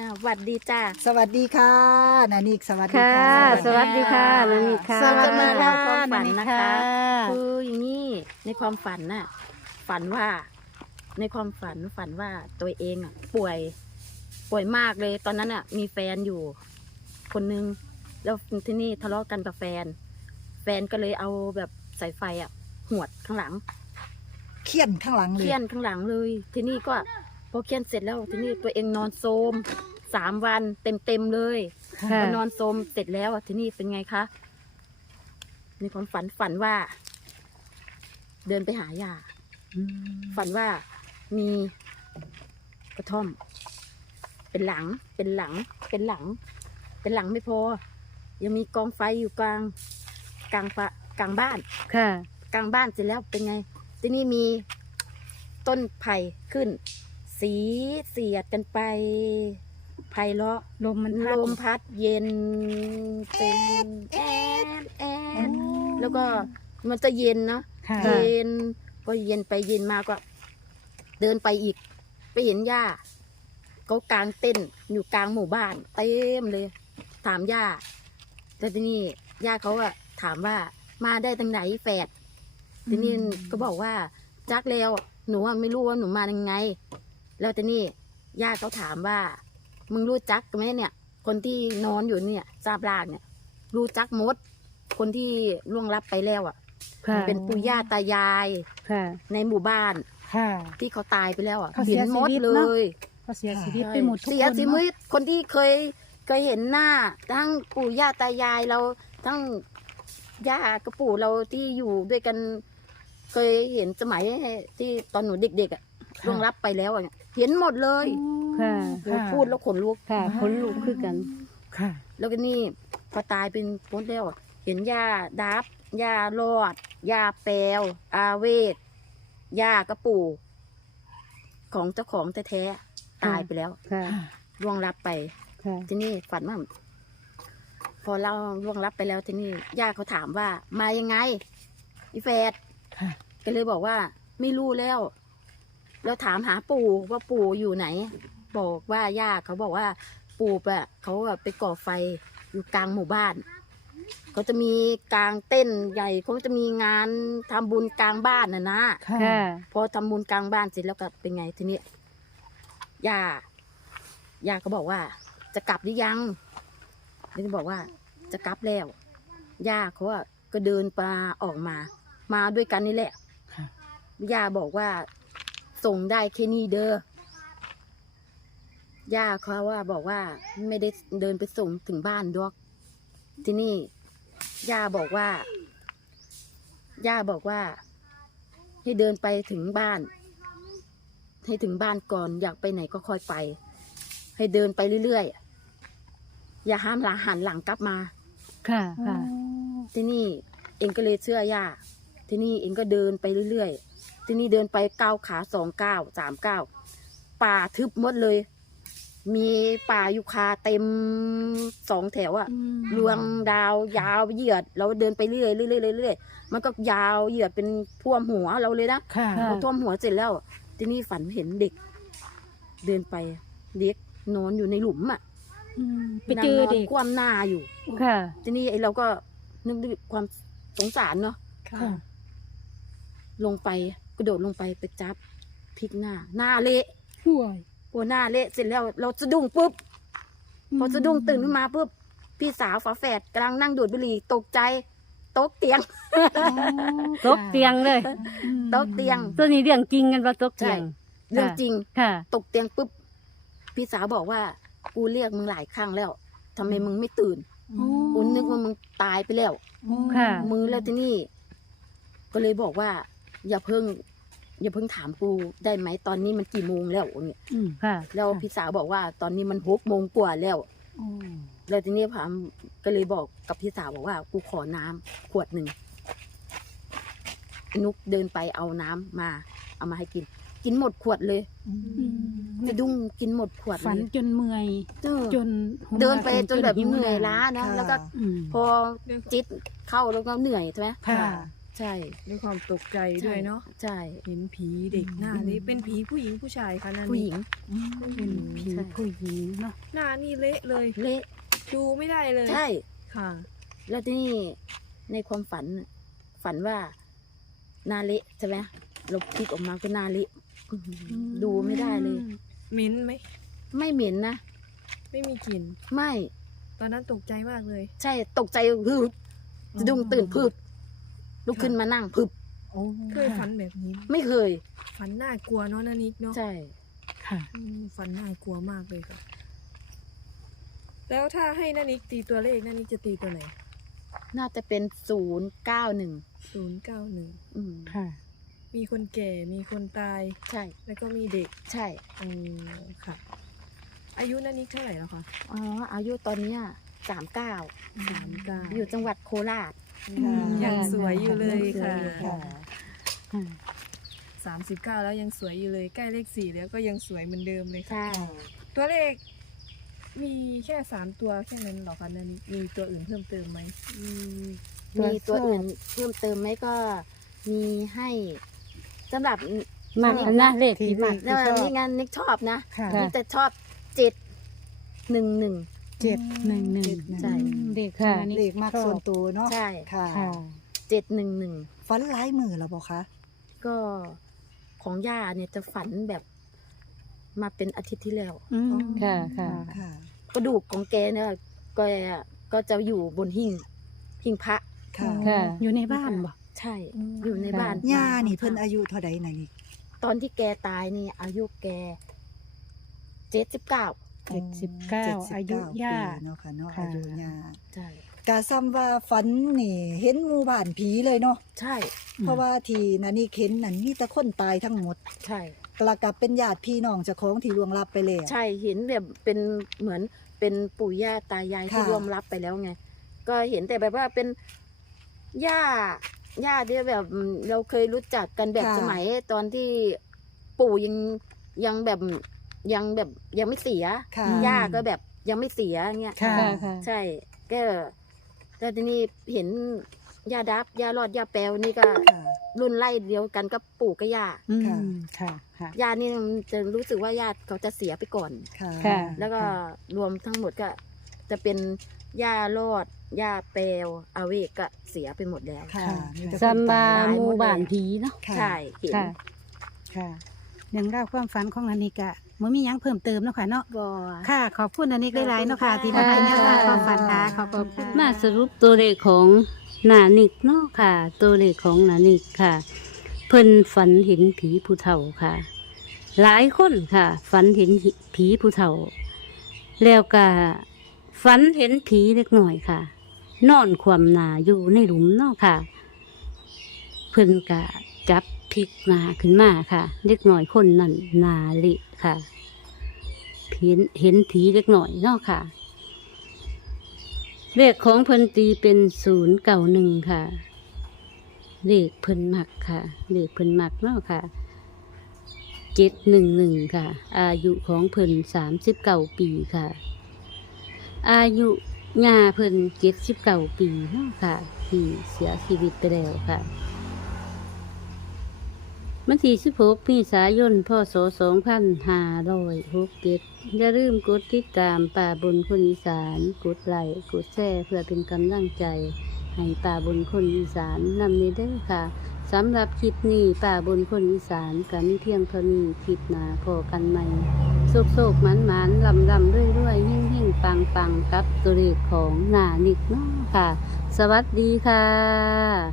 อ่าหวัดดีจ้า สวัสดีค่ะนานิกสวัสดีค่ะค่ะสวัสดีค่ะนานิกค่ะสวัสดีเล่าค่ะความฝันานนิกนะค่ะคะคืออย่างนี้ในความฝันน่ะฝันว่า ในความฝันฝันว่าตัวเองอะ ป่วย ป่วยมากเลย ตอนนั้นอะ มีแฟนอยู่ คนนึงแล้วที่นี่ทะเลาะกันกับแฟน แฟนก็เลยเอาแบบสายไฟอะ หวดข้างหลัง เขียนข้างหลังเลย เคี่ยนข้างหลังเลย ทีนี้ก็พอเคี่ยนเสร็จแล้วทีนี้ตัวเองนอนโซม สามวันเต็มเต็มๆเลยค่ะ พอนอนโซมเสร็จแล้วอะทีนี้เป็นไงคะในความฝันฝันว่า เดินไปหายา อืมฝันว่ามีกระท่อม เป็นหลังเป็นหลัง เป็นหลัง เป็นหลังไม่พอ ยังมีกองไฟอยู่กลาง กลางปะกลางบ้าน ค่ะ กลางบ้านเสร็จแล้วเป็นไง ทีนี้มีต้นไผ่ขึ้น สีเสียดกันไป ไผ่เลาะลมมันลมพัดเย็นเป็นแอนแอนแล้วก็มันจะเย็นเนาะค่ะ เย็นพอเย็นไปเย็นมาก็ เดินไปอีก ไปเห็นย่าเขากลางเต้นท์อยู่กลางหมู่บ้านเต็มเลย ถามย่าแต่ทีนี้ย่าเขาอะถามว่ามาได้ทางไหนแฝดทีนี้ก็บอกว่าจักแล้วหนูอะไม่รู้ว่าหนูมายังไง แล้วทีนี้ย่าเขาถามว่า มึงรู้จักไหมเนี่ย คนที่นอนอยู่เนี่ยทราบร่างเนี่ย รู้จักมด คนที่ล่วงลับไปแล้วอะค่ะเป็นปู่ย่าตายาย ค่ะในหมู่บ้านค่ะ ที่เขาตายไปแล้วอะเขาเสีเห็ยนมดชีวิตเลเนอะ ย เขาเสียชีวิตไปหมดทุกคนเสียชีเนอะวิตคนที่เคยเคยเห็นหน้า ทั้งปู่ย่าตายายเราทั้งย่ากับปู่เราที่อยู่ด้วยกัน เคยเห็นสมัยที่ตอนหนูเด็กๆอะล่วงลับไปแล้วอะเห็นหมดเลยค่ะโอ้พูดแล้วขนลุก ค่ะคนลุกคือกัน ค่ะ แล้วก็นี่พอตายเป็นพ้นแล้วอะเห็นยาดับยารอดยาแปลวอาเวทยากระปูของเจ้าของแท้ๆตายไปแล้วค่ะล่วงลับไปค่ะทีนี่ฝันว่าพอเราล่วงลับไปแล้วทีนี่ย่าเขาถามว่ามายังไงอีแฟดค่ะก็เลยบอกว่า ไม่รู้แล้ว แล้วถามหาปู่ว่าปู่อยู่ไหน บอกว่าย่าเขาบอกว่าปู่ปะเขาแบบไปก่อไฟอยู่กลางหมู่บ้านเขาจะมีกลางเต้นใหญ่เขาจะมีงานทำบุญกลางบ้านน่ะนะค่ะค่ะพอทำบุญกลางบ้านเสร็จแล้วก็เป็นไงทีนี้ย่าย่าก็บอกว่า จะกลับหรือยังนี่ก็บอกว่าจะกลับแล้วย่าเขาอะก็เดินปลาออกมา มาด้วยกันนี่แหละค่ะย่าบอกว่า ส่งได้แค่นี้เด้อย่าเขาว่าบอกว่าไม่ได้เดินไปส่งถึงบ้านดอก ที่นี่ย่าบอกว่าย่าบอกว่า ให้เดินไปถึงบ้าน ให้ถึงบ้านก่อนอยากไปไหนก็ค่อยไป ให้เดินไปเรื่อยๆอย่าห้ามหลังหันหลังกลับมา ค่ะค่ะที่นี่เองก็เลยเชื่อย่าที่นี่เองก็เดินไปเรื่อยๆ ที่นี่เดินไปเก้าวขาสองเก้าวสามเก้าวป่าทึบหมดเลย มีป่ายูคาเต็มสองแถวอะรวงดาวยาวเหยียด เราเดินไปเรื่อยๆเรื่อยๆเรื่อยๆมันก็ยาวเหยียดเป็นท่วมหัวเราเลยนะค่ะค่ะพอท่วมหัวเสร็จแล้ว ที่นี่ฝันเห็นเด็ก เดินไปเด็กนอนอยู่ในหลุมอะไปเจอเด็กนั่งนนคว่ำหน้าอยู่ค่ะ ทีนี้ไอ้เราก็นึกด้วยความสงสารเนาะค่ะลงไป กระโดดลงไปไปจับพลิกหน้า หน้าเละห่วยปวหน้าเละเสร็จแล้วเราสะดุ้งปุ๊บพอสะดุ้งตื่นขึ้นมาปุ๊บพี่สาวฝาแฝดกำลังนั่งดูดบุหรี่ตกใจตกเตียงตกเตียงเลยตกเตียง ตัวนี้เรื่องจริงกันว่าตกเตียงเรื่องจริงค่ะตกเตียงปุ๊บพี่สาวบอกว่ากูเรียกมึงหลายครั้งแล้วทำไมมึงไม่ตื่นกูนึกว่ามึงตายไปแล้วค่ะมือแล้วที่นี่ ก็เลยบอกว่า อย่าเพิ่ง อย่าเพิ่งถามกูได้ไหมตอนนี้มันกี่โมงแล้วเนี่ยค่ะแล้วพี่สาวบอกว่าตอนนี้มันหกโมงกว่าแล้วแล้วทีนี้พามก็เลยบอกกับพี่สาวบอกว่า กูขอน้ำขวดหนึ่งนุกเดินไปเอาน้ำมา เอามาให้กิน กินหมดขวดเลยจะดุ้งกินหมดขวดฝันเลยจนเมื่อย เออจนเดินไปจนแบบหิวเหนื่อยล้านะค่ะ แล้วก็ อืมพอจิตเข้าแล้วก็เหนื่อยใช่ไหมค่ะ ใใช่ด้วยความตกใจด้วยเนาะใช่เห็นผีเด็กหน้าเละเป็นผีผู้หญิงผู้ชายคะนั่นผู้หญิงเป็นผีใช่ผู้หญิงเนาะหน้านี่เละเลยเละดูไม่ได้เลยใช่ค่ะ แล้วที่นี่ในความฝันน่ะฝันว่าหนาเละใช่ไหมเราพลิกออกมาก็หนาเละอื้อหือดูไม่ได้เลยเหม็นไหมไม่เหม็นนะไม่มีกลิ่นไม่ ตอนนั้นตกใจมากเลย ใช่ตกใจพึบสะดุ้งตื่นพึบ ลุกขึ้นมานั่งพึบโอ้เคยฝันแบบนี้ไหมไม่เคย ฝันน่ากลัวเนาะนานิกเนาะใช่ค่ะ อืมฝันน่ากลัวมากเลยค่ะ แล้วถ้าให้นานิกตีตัวเลขนานิกจะตีตัวไหนน่าจะเป็นศูนย์เก้าหนึ่งศูนย์เก้าหนึ่งค่ะ มีคนแก่มีคนตาย ใช่ แล้วก็มีเด็กใช่ อืมค่ะ อายุนานิกเท่าไหร่แล้วคะอ๋อ อายุตอนเนี้สามเก้าสามเก้าอยู่จังหวัดโคราชค่ะ ยังสวยอยู่เลยค่ะค่ะค่ะสามสิบเก้าแล้วยังสวยอยู่เลย ใกล้เลขสี่แล้วก็ยังสวยเหมือนเดิมเลยค่ะใช่ตัวเลขมีแค่สามตัวแค่นั้นเหรอคะนานิกมีตัวอื่นเพิ่มเติมไหมอืมมีตัวอื่นเพิ่มเติมไหมก็มีให้สำหรับมากอันนะเลขที่มากแล้วนี่งานนิกชอบนะค่ะค่ะนิกจะชอบเจ็ดหนึ่งหนึ่ง เจ็ดหนึ่งหนึ่งใช่ เด็กค่ะอันนี้เลขมากส่วนตัวเนาะใช่ค่ะค่ะ เจ็ดหนึ่งหนึ่งฝันหลายมือแล้วบอกคะก็ของย่าเนี่ยจะฝันแบบมาเป็นอาทิตย์ที่แล้ว อืมค่ะค่ะ ค่ะ กระดูกของแกเนี่ยก็ก็จะอยู่บนหิ้งหิ้งพระ ค่ะค่ะ อยู่ในบ้านบ่ ใช่อยู่ในบ้านย่านี่เพิ่นอายุเท่าใดไหนนี่ตอนที่แกตายนี่อายุแกเจ็ดสิบเก้า เจ็ดสิบเก้า79อายุย่า ปีเนาะค่ะเนาะค่ะ อายุย่าใช่กะซ้ำว่าฝันนี่ เห็นหมู่บ้านผีเลยเนาะใช่เพราะว่าที่นันนี่เข็นนั่นมีแต่คนตายทั้งหมดใช่กระกับเป็นญาติพี่น้องเจ้าของที่ล่วงลับไปแล้ว ใช่เห็นแบบเป็นเหมือนเป็นปู่ย่าตายายที่ค่ะ ร่วมรับไปแล้วไง ก็เห็นแต่แบบว่าเป็นย่าย่าที่แบบอืมเราเคยรู้จักกันแบบค่ะสมัยตอนที่ปู่ยังยังแบบ ยังแบบยังไม่เสียค่ะย่าก็แบบยังไม่เสียเงี้ย ค่ะ ค่ะค่ะใช่ ก็แล้วทีนี้เห็นย่าดับย่ารอดย่าแปลวนี่ก็ ค่ะรุ่นไล่เดียวกันกับปู่กับย่าอืมค่ะค่ะค่ะย่านี่จะรู้สึกว่าญาติเขาจะเสียไปก่อน ค่ะค่ะ แล้วก็รวมทั้งหมดก็ จะเป็นย่ารอดย่าแปลวอาเวกก็เสียไปหมดแล้ว ค่ะมีแต่คนซัมบาตยหมู่บ้านผีเนาะ ค่ะ ใช่เห็น ค่ะ ค่ะ เรื่องราวความฝันของนันนิกะ มื่มีหยังเพิ่มเติมเนาะค่ะเนาะบอค่ะ ขอบคุณนันนิกหลายๆเนาะค่ะ ที่มาให้แนวทางความฝันค่ะขอบคุณค่ะ มาสรุปตัวเลขของหนานิกเนาะค่ะ ตัวเลขของหนานิกค่ะ เพิ่นฝันเห็นผีผู้เฒ่าค่ะ หลายคนค่ะ ฝันเห็นผีผู้เฒ่า แล้วก็ฝันเห็นผีเล็กหน่อยค่ะ นอนความหนาอยู่ในหลุมเนาะค่ะ เพิ่นกะจับพลิกหนาขึ้นมาค่ะ เล็กหน่อยคนนั้นหนาเละ ค่ะ เห็นเห็นผีเล็กหน่อยเนาะค่ะ เลขของเพิ่นตีเป็นศูนย์เก่าหนึ่งค่ะ เลขเพิ่นมักค่ะ เลขเพิ่นมักเนาะค่ะเจ็ดหนึ่งหนึ่งค่ะ อายุของเพิ่นสามสิบเก้าปีค่ะ อายุย่าเพิ่นเจ็ดสิบเก้าปีเนาะค่ะ ที่เสียชีวิตไปแล้วค่ะ วันที่16มีสายนพศ2567อย่าลืมกดติดตามป่าบนคนอีสาน กดไลค์กดแชร์เพื่อเป็นกำลังใจ ให้ป่าบนคนอีสานนำนี้เด้อค่ะสำหรับคลิปนี้ป่าบนคนอีสานกันเพียงเท่านี้คลิปหนาพอกันใหม่โศกโศกมันมันลำลำเรื่อยเรื่อยหิ่งหิ่งปังปังกับตัวเลขของหนานิกเนาะค่ะ สวัสดีค่ะ